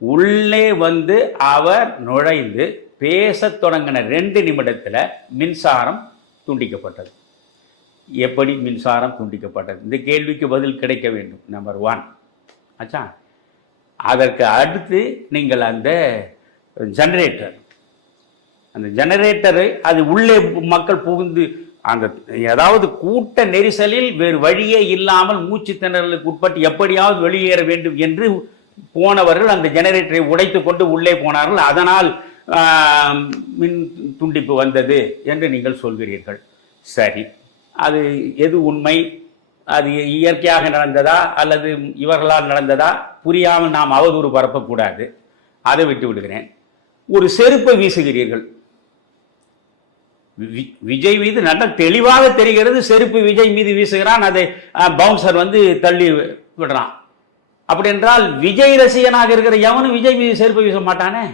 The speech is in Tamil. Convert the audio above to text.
உள்ளே வந்து அவர் நுழைந்து பேசத் தொடங்கின ரெண்டு நிமிடத்தில் மின்சாரம் துண்டிக்கப்பட்டது. எப்படி மின்சாரம் துண்டிக்கப்பட்டது? இந்த கேள்விக்கு பதில் கிடைக்க வேண்டும் நம்பர் ஒன் ஆச்சா அதற்கு அடுத்து நீங்கள் அந்த ஜெனரேட்டர் அந்த ஜெனரேட்டரை அது உள்ளே மக்கள் புகுந்து அந்த ஏதாவது கூட்ட நெரிசலில் வேறு வழியே இல்லாமல் மூச்சு திணறலுக்கு உட்பட்டு எப்படியாவது வெளியேற வேண்டும் என்று போனவர்கள் அந்த ஜெனரேட்டரை உடைத்து கொண்டு உள்ளே போனார்கள். அதனால் மின் துண்டிப்பு வந்தது என்று நீங்கள் சொல்கிறீர்கள். சரி. அது எது உண்மை? அது இயற்கையாக நடந்ததா? அல்லது இவர்களால் நடந்ததா? புரியாமல் நாம் அவதூறு பரப்பக்கூடாது. அதை விட்டு விடுகிறேன். ஒரு செருப்பை வீசுகிறீர்கள். வி- விஜய் மீது நல்ல தெளிவாக தெரிகிறது. செருப்பு விஜய் மீது வீசுகிறான். அதை பவுன்சர் வந்து தள்ளி விடுறான். அப்படி என்றால் விஜய் ரசிகனாக இருக்கிற எவனும் விஜய் மீது செருப்பு வீச மாட்டானே?